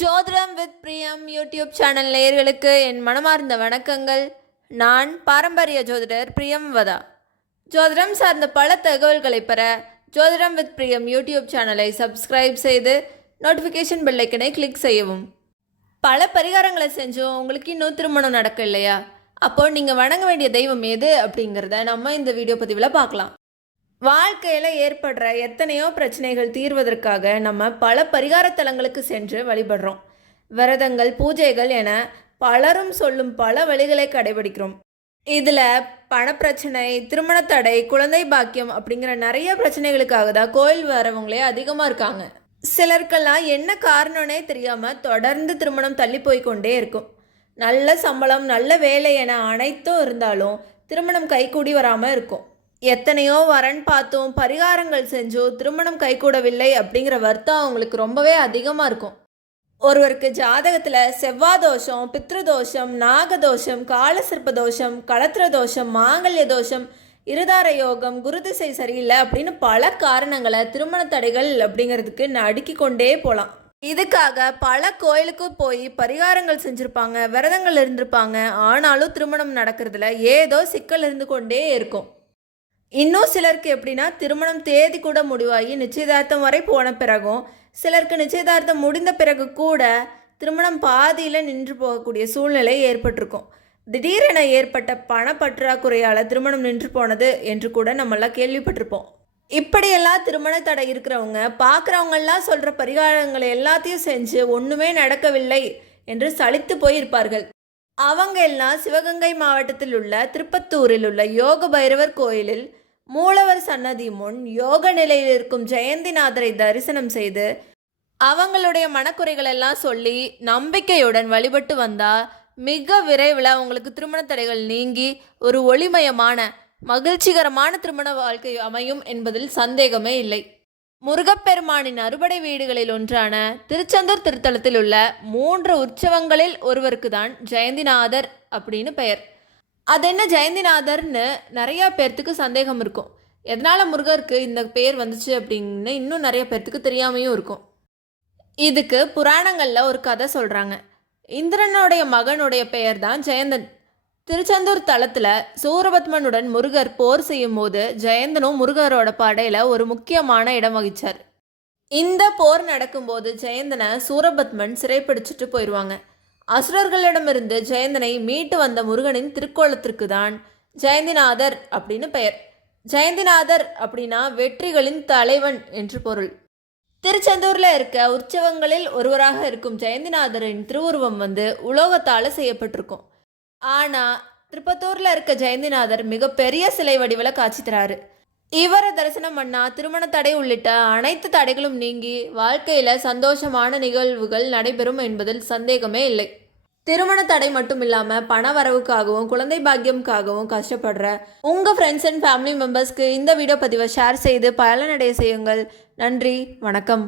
ஜோதிடம் வித் பிரியம் YouTube channel நேயர்களுக்கு என் மனமார்ந்த வணக்கங்கள். நான் பாரம்பரிய ஜோதிடர் பிரியம் வதா. ஜோதிடம் சார்ந்த பல தகவல்களை பெற ஜோதிடம் வித் பிரியம் யூடியூப் சேனலை சப்ஸ்கிரைப் செய்து நோட்டிஃபிகேஷன் பெல்லைக்கனை கிளிக் செய்யவும். பல பரிகாரங்களை செஞ்சும் உங்களுக்கு இன்னும் திருமணம் நடக்க இல்லையா அப்போ நீங்கள் வணங்க வேண்டிய தெய்வம் எது அப்படிங்கிறத நம்ம இந்த வீடியோ பதிவில் பார்க்கலாம். வாழ்க்கையில் ஏற்படுற எத்தனையோ பிரச்சனைகள் தீர்வதற்காக நம்ம பல பரிகார தலங்களுக்கு சென்று வழிபடுறோம். விரதங்கள் பூஜைகள் என பலரும் சொல்லும் பல வழிகளை கடைபிடிக்கிறோம். இதில் பணப்பிரச்சனை திருமண தடை குழந்தை பாக்கியம் அப்படிங்கிற நிறைய பிரச்சனைகளுக்காக தான் கோயில் வரவங்களே அதிகமாக இருக்காங்க. சிலருக்கெல்லாம் என்ன காரணம்னே தெரியாமல் தொடர்ந்து திருமணம் தள்ளி போய் கொண்டே இருக்கும். நல்ல சம்பளம் நல்ல வேலை என அனைத்தும் இருந்தாலும் திருமணம் கைகூடி வராமல் இருக்கும். எத்தனையோ வரன் பார்த்தும் பரிகாரங்கள் செஞ்சோ திருமணம் கைகூடவில்லை அப்படிங்கிற வருத்தம் அவங்களுக்கு ரொம்பவே அதிகமாக இருக்கும். ஒருவருக்கு ஜாதகத்தில் செவ்வாய் தோஷம் பித்ரு தோஷம் நாகதோஷம் காலசிற்ப தோஷம் களத்திர தோஷம் மாங்கல்ய தோஷம் இருதார யோகம் குருதிசை சரியில்லை அப்படின்னு பல காரணங்களை திருமண தடைகள் அப்படிங்கிறதுக்கு அடுக்கி கொண்டே போகலாம் இதுக்காக பல கோயிலுக்கு போய் பரிகாரங்கள் செஞ்சுருப்பாங்க விரதங்கள் இருந்திருப்பாங்க. ஆனாலும் திருமணம் நடக்கிறதுல ஏதோ சிக்கல் இருந்து கொண்டே இருக்கும். இன்னும் சிலருக்கு எப்படின்னா திருமணம் தேதி கூட முடிவாகி நிச்சயதார்த்தம் வரை போன பிறகும் சிலருக்கு நிச்சயதார்த்தம் முடிந்த பிறகு கூட திருமணம் பாதியில் நின்று போகக்கூடிய சூழ்நிலை ஏற்பட்டிருக்கும். திடீரென ஏற்பட்ட பண பற்றாக்குறையால் திருமணம் நின்று போனது என்று கூட நம்மெல்லாம் கேள்விப்பட்டிருப்போம். இப்படியெல்லாம் திருமண தடை இருக்கிறவங்க பார்க்குறவங்கெல்லாம் சொல்கிற பரிகாரங்களை எல்லாத்தையும் செஞ்சு ஒன்றுமே நடக்கவில்லை என்று சலித்து போயிருப்பார்கள். அவங்க எல்லாம் சிவகங்கை மாவட்டத்தில் உள்ள திருப்பத்தூரில் உள்ள யோக பைரவர் கோயிலில் மூலவர் சன்னதி முன் யோக நிலையில் இருக்கும் ஜெயந்திநாதரை தரிசனம் செய்து அவங்களுடைய மனக்குறைகள் எல்லாம் சொல்லி நம்பிக்கையுடன் வழிபட்டு வந்தா மிக விரைவில் அவங்களுக்கு திருமண தடைகள் நீங்கி ஒரு ஒளிமயமான மகிழ்ச்சிகரமான திருமண வாழ்க்கை அமையும் என்பதில் சந்தேகமே இல்லை. முருகப்பெருமானின் அறுபடை வீடுகளில் ஒன்றான திருச்செந்தூர் திருத்தலத்தில் உள்ள மூன்று உற்சவங்களில் ஒருவருக்கு தான் ஜெயந்திநாதர் அப்படின்னு பெயர். அது என்ன ஜெயந்திநாதர்னு நிறையா பேர்த்துக்கு சந்தேகம் இருக்கும். எதனால் முருகருக்கு இந்த பேர் வந்துச்சு அப்படின்னு இன்னும் நிறைய பேர்த்துக்கு தெரியாமையும் இருக்கும். இதுக்கு புராணங்களில் ஒரு கதை சொல்கிறாங்க இந்திரனுடைய மகனுடைய பெயர் தான் ஜெயந்தன். திருச்செந்தூர் தலத்தில் சூரபத்மனுடன் முருகர் போர் செய்யும் போது ஜெயந்தனும் முருகரோட படையில் ஒரு முக்கியமான இடம் வகிச்சார். இந்த போர் நடக்கும்போது ஜெயந்தனை சூரபத்மன் சிறைப்பிடிச்சிட்டு போயிடுவாங்க அசுரர்களிடமிருந்து ஜெயந்தனை மீட்டு வந்த முருகனின் திருக்கோலத்திற்கு தான் ஜெயந்திநாதர் அப்படின்னு பெயர். ஜெயந்திநாதர் அப்படின்னா வெற்றிகளின் தலைவன் என்று பொருள். திருச்செந்தூரில் இருக்க உற்சவங்களில் ஒருவராக இருக்கும் ஜெயந்திநாதரின் திருவுருவம் வந்து உலோகத்தால் செய்யப்பட்டிருக்கும். ஆனால் திருப்பத்தூரில் இருக்க ஜெயந்திநாதர் மிகப்பெரிய சிலை வடிவில் காட்சி தராரு. இவர தரிசனம் பண்ணா திருமண தடை உள்ளிட்ட அனைத்து தடைகளும் நீங்கி வாழ்க்கையில் சந்தோஷமான நிகழ்வுகள் நடைபெறும் என்பதில் சந்தேகமே இல்லை. திருமண தடை மட்டும் இல்லாமல் பண வரவுக்காகவும் குழந்தை பாக்கியம்காகவும் கஷ்டப்படுற உங்கள் ஃப்ரெண்ட்ஸ் அண்ட் ஃபேமிலி மெம்பர்ஸ்க்கு இந்த வீடியோ பதிவை ஷேர் செய்து பலனடைய செய்யுங்கள். நன்றி வணக்கம்.